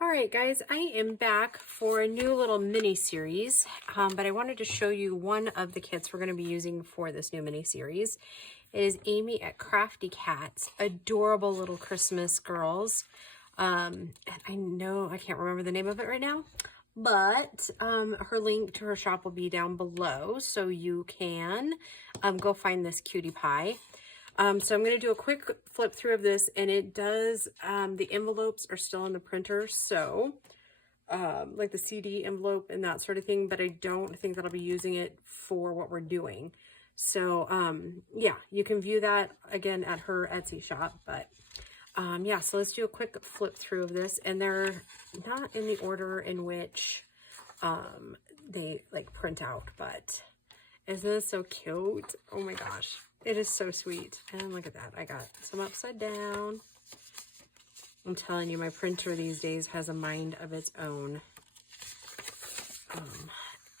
All right, guys, I am back for a new little mini series, but I wanted to show you one of the kits we're going to be using for this new mini series. It is Amy at Crafty Cats, adorable little Christmas girls. And I know I can't remember the name of it right now, but her link to her shop will be down below, so you can go find this cutie pie. So I'm going to do a quick flip through of this, and it does, the envelopes are still in the printer, so like the CD envelope and that sort of thing, but I don't think that I'll be using it for what we're doing. So yeah, you can view that again at her Etsy shop, but yeah, so let's do a quick flip through of this, and they're not in the order in which they like print out, but isn't this so cute? Oh my gosh. It is so sweet. And look at that. I got some upside down. I'm telling you, my printer these days has a mind of its own. Isn't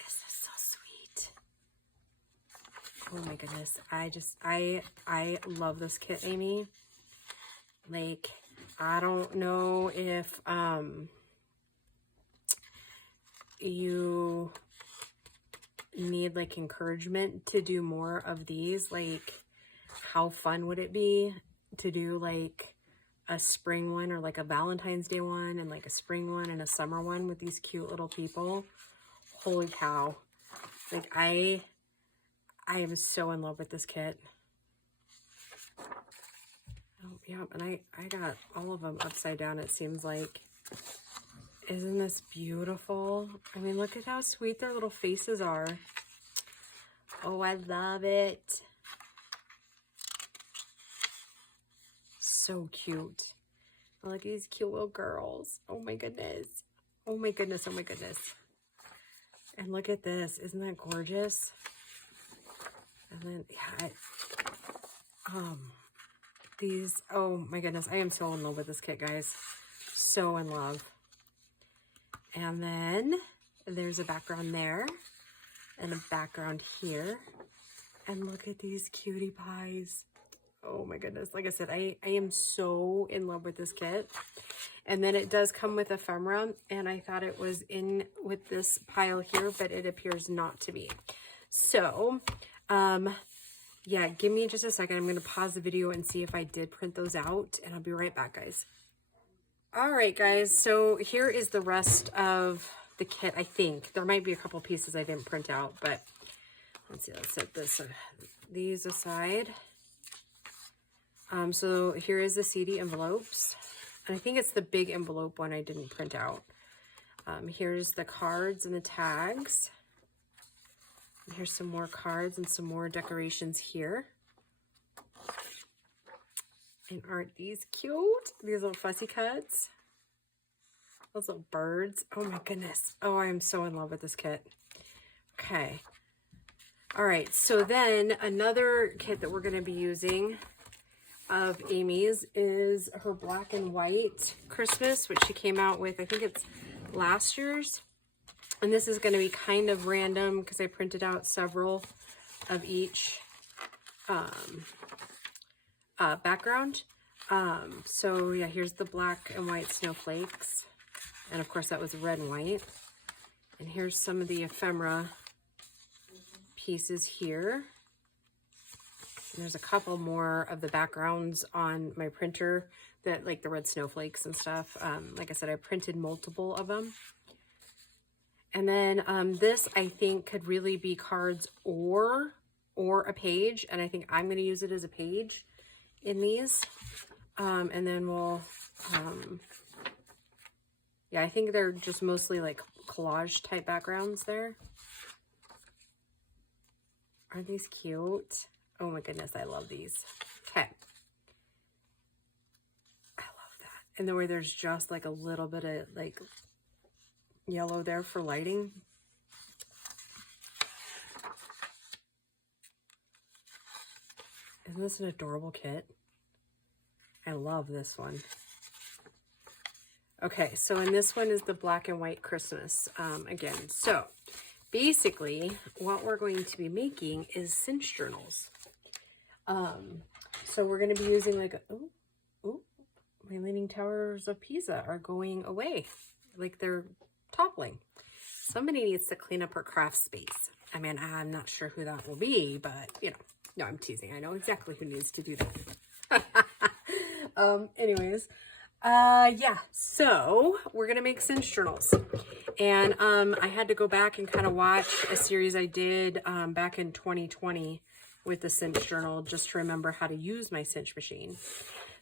this so sweet? Oh my goodness. I love this kit, Amy. Like, I don't know if you need like encouragement to do more of these. Like, how fun would it be to do like a spring one, or like a Valentine's Day one, and like a spring one and a summer one with these cute little people? Holy cow. Like, I am so in love with this kit. Oh yeah, and I got all of them upside down, it seems like. Isn't this beautiful? I mean, look at how sweet their little faces are. Oh, I love it. So cute. I like these cute little girls. Oh my goodness. Oh my goodness. Oh my goodness. And look at this. Isn't that gorgeous? And then, yeah, these, oh my goodness. I am so in love with this kit, guys. So in love. And then there's a background there and a background here. And look at these cutie pies. Oh my goodness. Like I said, I am so in love with this kit. And then it does come with ephemera, and I thought it was in with this pile here, but it appears not to be. So, yeah, give me just a second. I'm going to pause the video and see if I did print those out, and I'll be right back, guys. All right, guys, so here is the rest of the kit. I think there might be a couple pieces I didn't print out, but let's see, let's set this, these aside. So here is the CD envelopes, and I think it's the big envelope one I didn't print out. Here's the cards and the tags. And here's some more cards and some more decorations here. And aren't these cute? These little fussy cuts. Those little birds. Oh my goodness. Oh, I am so in love with this kit. Okay. All right. So then another kit that we're going to be using of Amy's is her black and white Christmas, which she came out with, I think it's last year's. And this is going to be kind of random because I printed out several of each background. So yeah, here's the black and white snowflakes. And of course that was red and white. And here's some of the ephemera pieces here. And there's a couple more of the backgrounds on my printer that, like the red snowflakes and stuff. Like I said, I printed multiple of them. And then this, I think, could really be cards or a page. And I think I'm going to use it as a page in these. And then we'll, yeah, I think they're just mostly like collage type backgrounds there. Aren't these cute? Oh my goodness, I love these. Okay. I love that. And the way there's just like a little bit of like yellow there for lighting. Isn't this an adorable kit? I love this one. Okay, so in this one is the black and white Christmas again. So basically what we're going to be making is Cinch journals. So we're going to be using like a, oh, my Leaning Towers of Pisa are going away. Like they're toppling. Somebody needs to clean up her craft space. I mean, I'm not sure who that will be, but you know, no, I'm teasing. I know exactly who needs to do that. Anyways, yeah, so we're going to make cinch journals. And, I had to go back and kind of watch a series I did, back in 2020 with the cinch journal, just to remember how to use my cinch machine.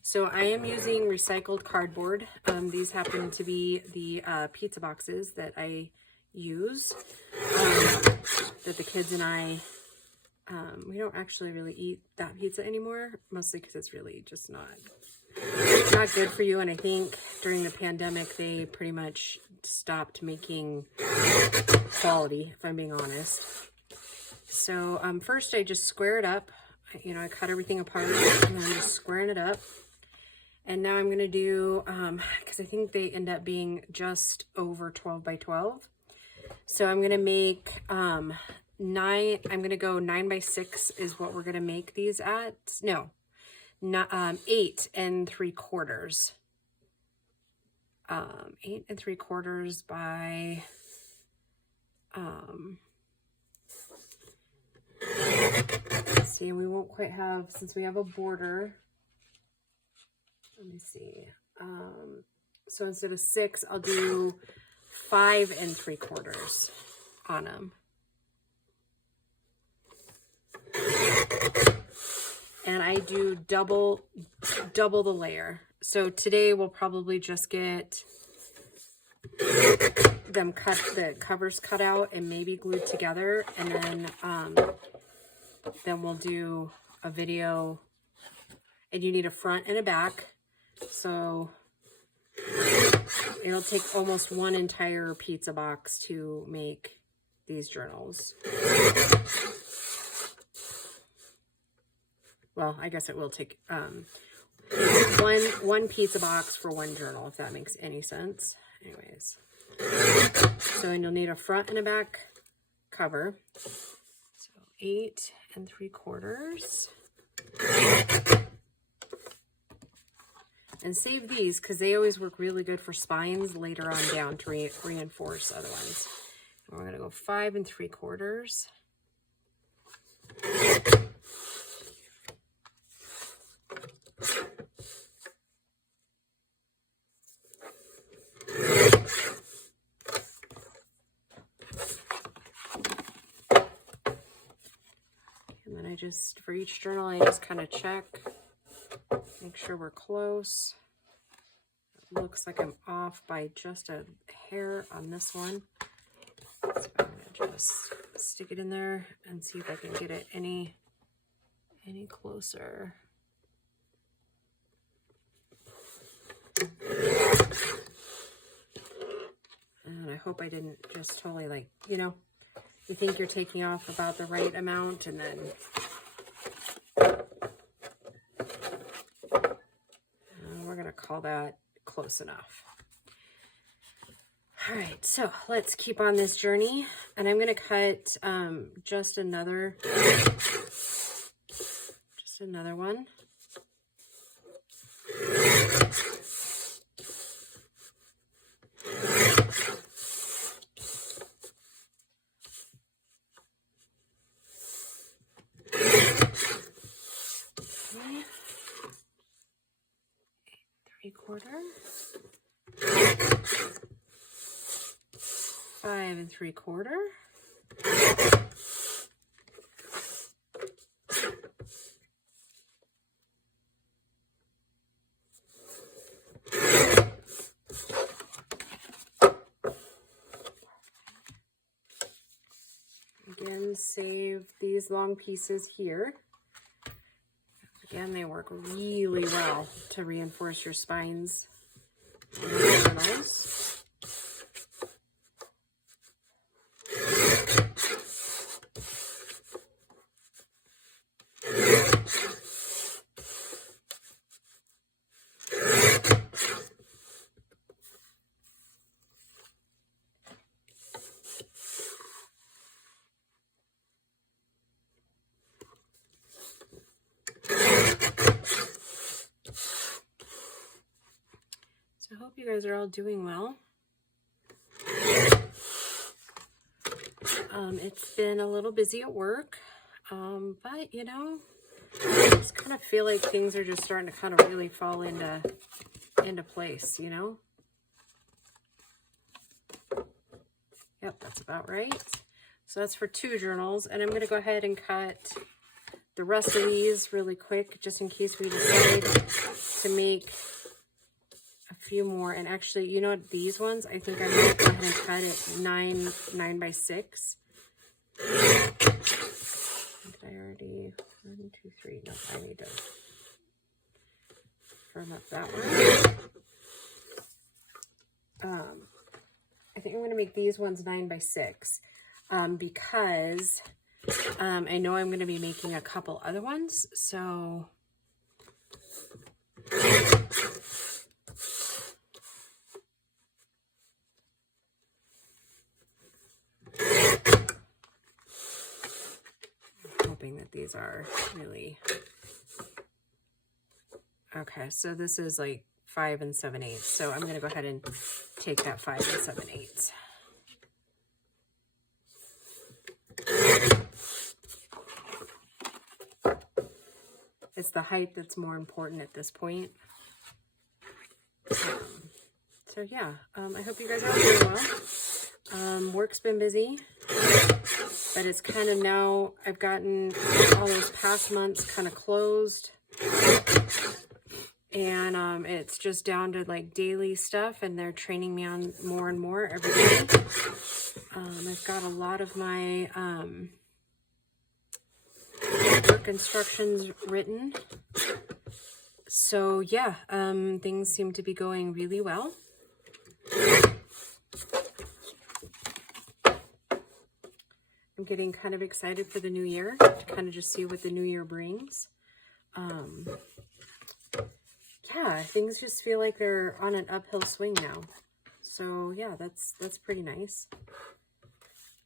So I am using recycled cardboard. These happen to be the, pizza boxes that I use, that the kids and I, we don't actually really eat that pizza anymore, mostly because it's really just not good for you. And I think during the pandemic, they pretty much stopped making quality, if I'm being honest. So first I just square it up. You know, I cut everything apart and I'm just squaring it up. And now I'm going to do, because I think they end up being just over 12 by 12. So I'm going to make I'm going to go 9 by 6 is what we're going to make these at. No, not 8 3/4. 8 3/4 by let's see, we won't quite have, since we have a border. Let me see. So instead of 6, I'll do 5 3/4 on them. And I do double the layer. So today we'll probably just get them the covers cut out and maybe glued together, and then we'll do a video. And you need a front and a back, so it'll take almost one entire pizza box to make these journals. Well, I guess it will take one pizza box for one journal, if that makes any sense. Anyways, so you'll need a front and a back cover. So 8 3/4. And save these because they always work really good for spines later on down to reinforce other ones. And we're going to go 5 3/4. And then I just, for each journal, I just kind of check. Make sure we're close. It looks like I'm off by just a hair on this one. So I'm going to just stick it in there and see if I can get it any closer. And I hope I didn't just totally, like, you know, you think you're taking off about the right amount, and then we're going to call that close enough. All right, so let's keep on this journey, and I'm going to cut just another one. Okay. 3/4. 5 3/4. Again, save these long pieces here. Again, they work really well to reinforce your spines and your journals. hope you guys are all doing well. It's been a little busy at work, but you know, I just kind of feel like things are just starting to kind of really fall into place, you know? Yep, that's about right. So that's for 2 journals, and I'm going to go ahead and cut the rest of these really quick, just in case we decide to make a few more. And actually, you know what, these ones, I think I'm going to go ahead and cut it 9 by 6. Did I already, 1, 2, 3, no, I need to firm up that one. I think I'm going to make these ones 9 by 6 because I know I'm going to be making a couple other ones, so I'm hoping that these are really okay. So this is like 5 7/8. So I'm going to go ahead and take that 5 7/8. It's the height that's more important at this point. So yeah, I hope you guys are doing well. Work's been busy, but it's kind of now, I've gotten all those past months kind of closed. And it's just down to like daily stuff, and they're training me on more and more every day. I've got a lot of my work instructions written. So yeah, things seem to be going really well. I'm getting kind of excited for the new year, to kind of just see what the new year brings. Yeah, things just feel like they're on an uphill swing now. So yeah, that's pretty nice.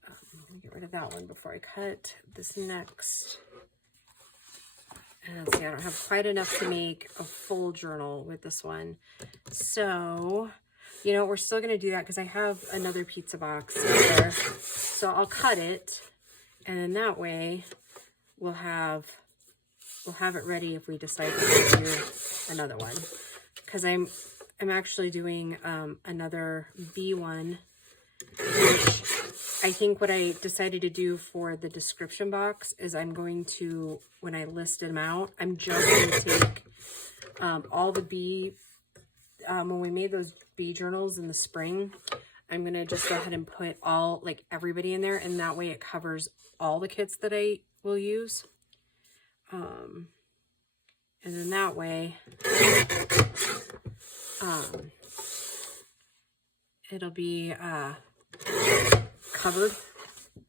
Let me get rid of that one before I cut this next. And let's see, I don't have quite enough to make a full journal with this one. So, you know, we're still going to do that because I have another pizza box there. So I'll cut it, and then that way we'll have it ready if we decide to do another one. Because I'm actually doing another B one, which I think what I decided to do for the description box is I'm going to, when I list them out, I'm just going to take all the B, when we made those B journals in the spring, I'm going to just go ahead and put all, like everybody in there, and that way it covers all the kits that I will use. And then that way, it'll be covered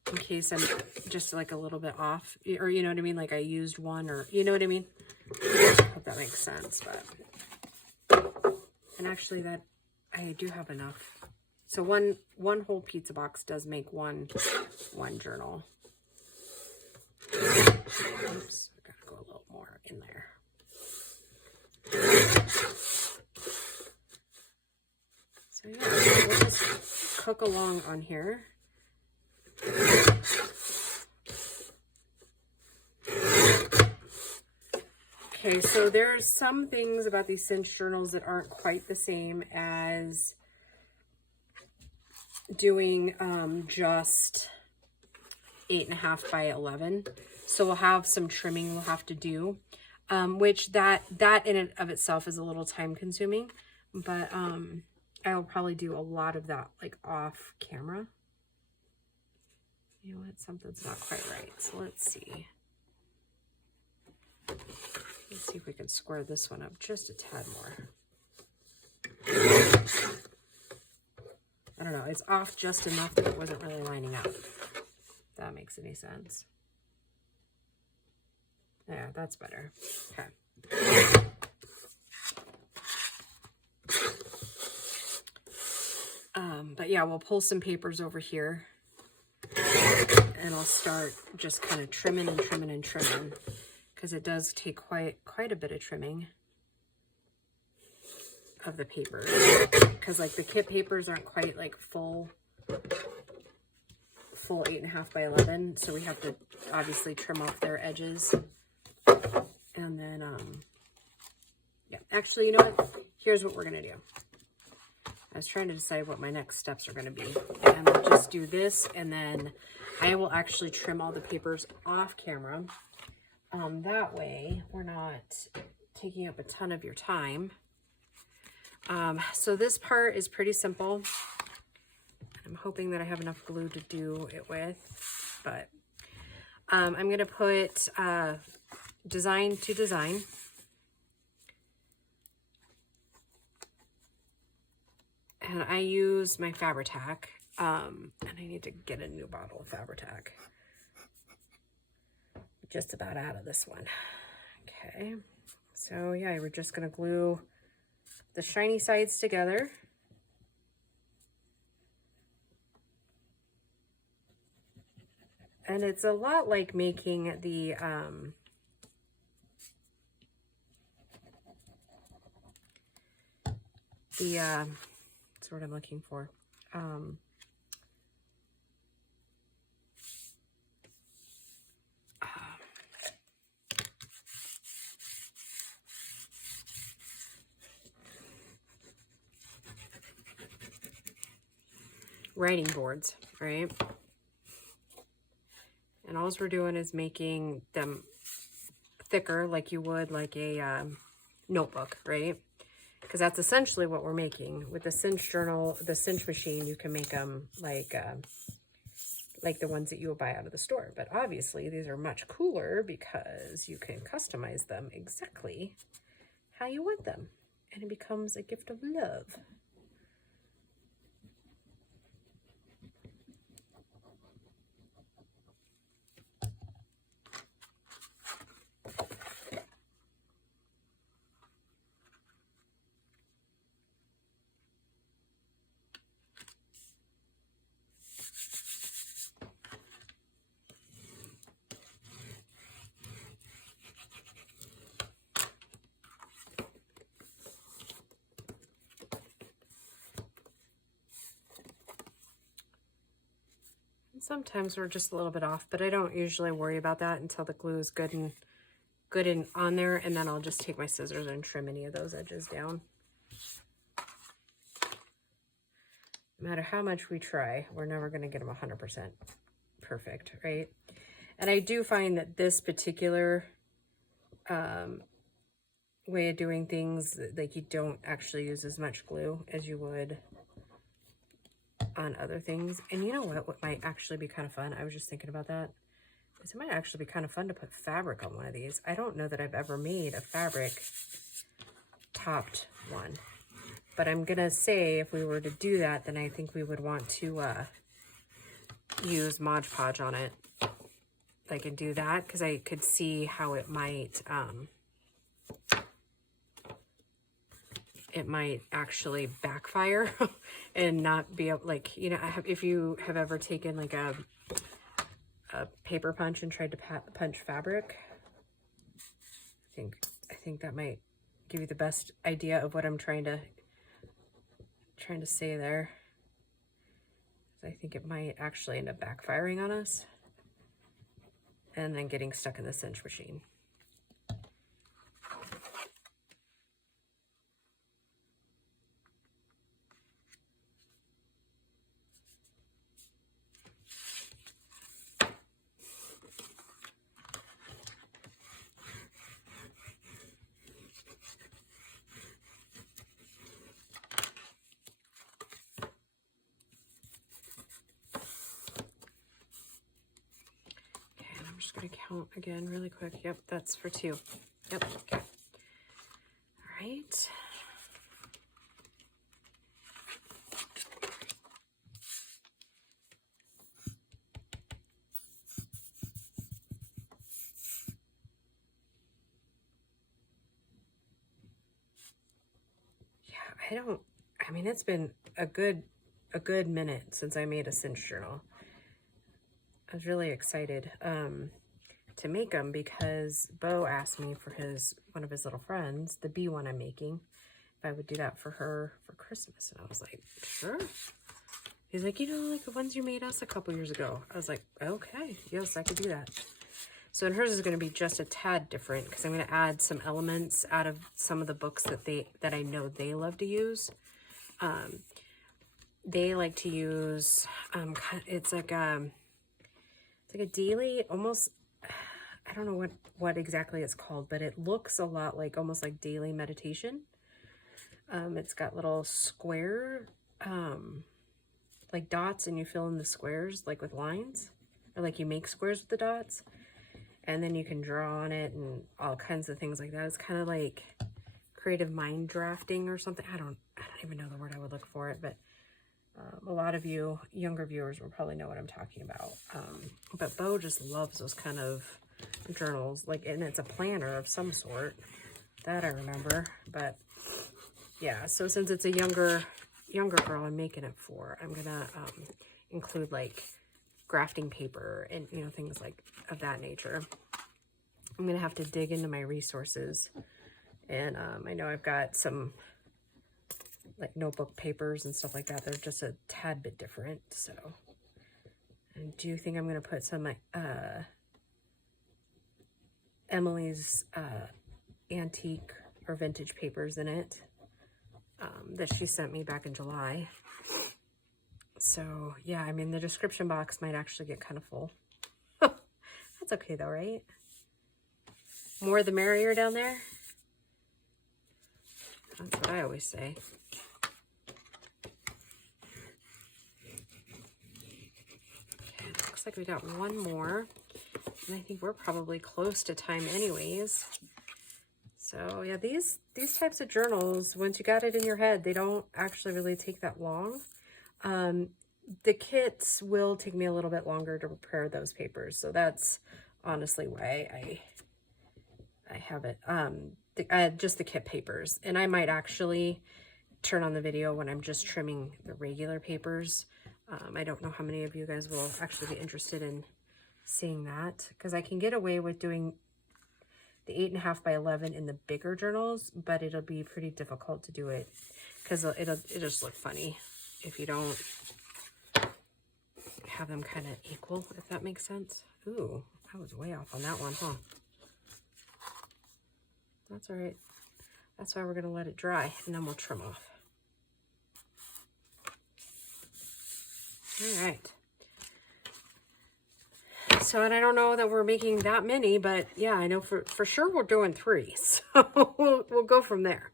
in case I'm just like a little bit off, or you know what I mean, like I used one, or you know what I mean. I hope that makes sense. But and actually that I do have enough, so one whole pizza box does make one journal. Oops, I gotta go a little more in there. So yeah, we'll just cook along on here. Okay, so there's some things about these Cinch journals that aren't quite the same as doing just 8.5 by 11. So we'll have some trimming we'll have to do, which that in and of itself is a little time consuming, but I will probably do a lot of that like off camera. You know what? Something's not quite right. So let's see. Let's see if we can square this one up just a tad more. I don't know. It's off just enough that it wasn't really lining up. If that makes any sense. Yeah, that's better. Okay. But yeah, we'll pull some papers over here, and I'll start just kind of trimming and trimming and trimming, because it does take quite a bit of trimming. of the papers, because like the kit papers aren't quite like full 8.5 by 11, so we have to obviously trim off their edges. And then yeah, actually, you know what, here's what we're gonna do. I was trying to decide what my next steps are going to be, and I'll just do this, and then I will actually trim all the papers off camera. That way we're not taking up a ton of your time. So this part is pretty simple. I'm hoping that I have enough glue to do it with, but I'm going to put design to design. And I use my Fabri-Tac, and I need to get a new bottle of Fabri-Tac. Just about out of this one. Okay, so yeah, we're just gonna glue the shiny sides together. And it's a lot like making the, that's what I'm looking for. Writing boards, right? And all we're doing is making them thicker like you would like a notebook, right? Because that's essentially what we're making. With the Cinch journal, the Cinch machine, you can make them like the ones that you will buy out of the store. But obviously these are much cooler because you can customize them exactly how you want them. And it becomes a gift of love. Sometimes we're just a little bit off, but I don't usually worry about that until the glue is good and on there, and then I'll just take my scissors and trim any of those edges down. No matter how much we try, we're never going to get them 100% perfect, right? And I do find that this particular way of doing things, like you don't actually use as much glue as you would on other things. And you know what might actually be kind of fun? I was just thinking about that. It might actually be kind of fun to put fabric on one of these. I don't know that I've ever made a fabric topped one, but I'm gonna say if we were to do that, then I think we would want to use Mod Podge on it, like, and do that, because I could see how it might actually backfire and not be able, like, you know, if you have ever taken like a paper punch and tried to punch fabric, I think that might give you the best idea of what I'm trying to say there. I think it might actually end up backfiring on us and then getting stuck in the Cinch machine. Just gonna count again really quick. Yep, that's for 2. Yep, okay. All right. Yeah, I mean, it's been a good minute since I made a Cinch journal. I was really excited to make them because Bo asked me for one of his little friends, the bee one I'm making, if I would do that for her for Christmas. And I was like, sure. He's like, you know, like the ones you made us a couple years ago. I was like, okay, yes, I could do that. So and hers is going to be just a tad different because I'm going to add some elements out of some of the books that I know they love to use. They like to use, it's like a daily, almost, I don't know what exactly it's called, but it looks a lot like, almost like daily meditation. It's got little square, like dots, and you fill in the squares like with lines, or like you make squares with the dots, and then you can draw on it and all kinds of things like that. It's kind of like creative mind drafting or something. I don't even know the word I would look for it, but a lot of you younger viewers will probably know what I'm talking about. But Bo just loves those kind of journals, like, and it's a planner of some sort that I remember. But yeah, so since it's a younger girl I'm making it for, I'm gonna include like grafting paper and, you know, things like of that nature. I'm gonna have to dig into my resources, and I know I've got some like notebook papers and stuff like that. They're just a tad bit different. So I do think I'm gonna put some Emily's antique or vintage papers in it that she sent me back in July. So yeah, I mean, the description box might actually get kind of full. That's okay though, right? More the merrier down there. That's what I always say. Okay, looks like we got one more. And I think we're probably close to time anyways. So yeah, these types of journals, once you got it in your head, they don't actually really take that long. The kits will take me a little bit longer to prepare those papers. So that's honestly why I have it. Just the kit papers. And I might actually turn on the video when I'm just trimming the regular papers. I don't know how many of you guys will actually be interested in seeing that, because I can get away with doing the 8.5 by 11 in the bigger journals, but it'll be pretty difficult to do it because it'll just look funny if you don't have them kind of equal, if that makes sense. Ooh, I was way off on that one, huh? That's all right. That's why we're going to let it dry, and then we'll trim off. All right. So, and I don't know that we're making that many, but yeah, I know for sure we're doing 3. So we'll go from there.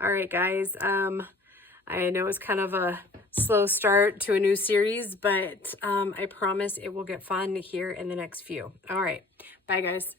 All right, guys. I know it's kind of a slow start to a new series, but I promise it will get fun here in the next few. All right. Bye, guys.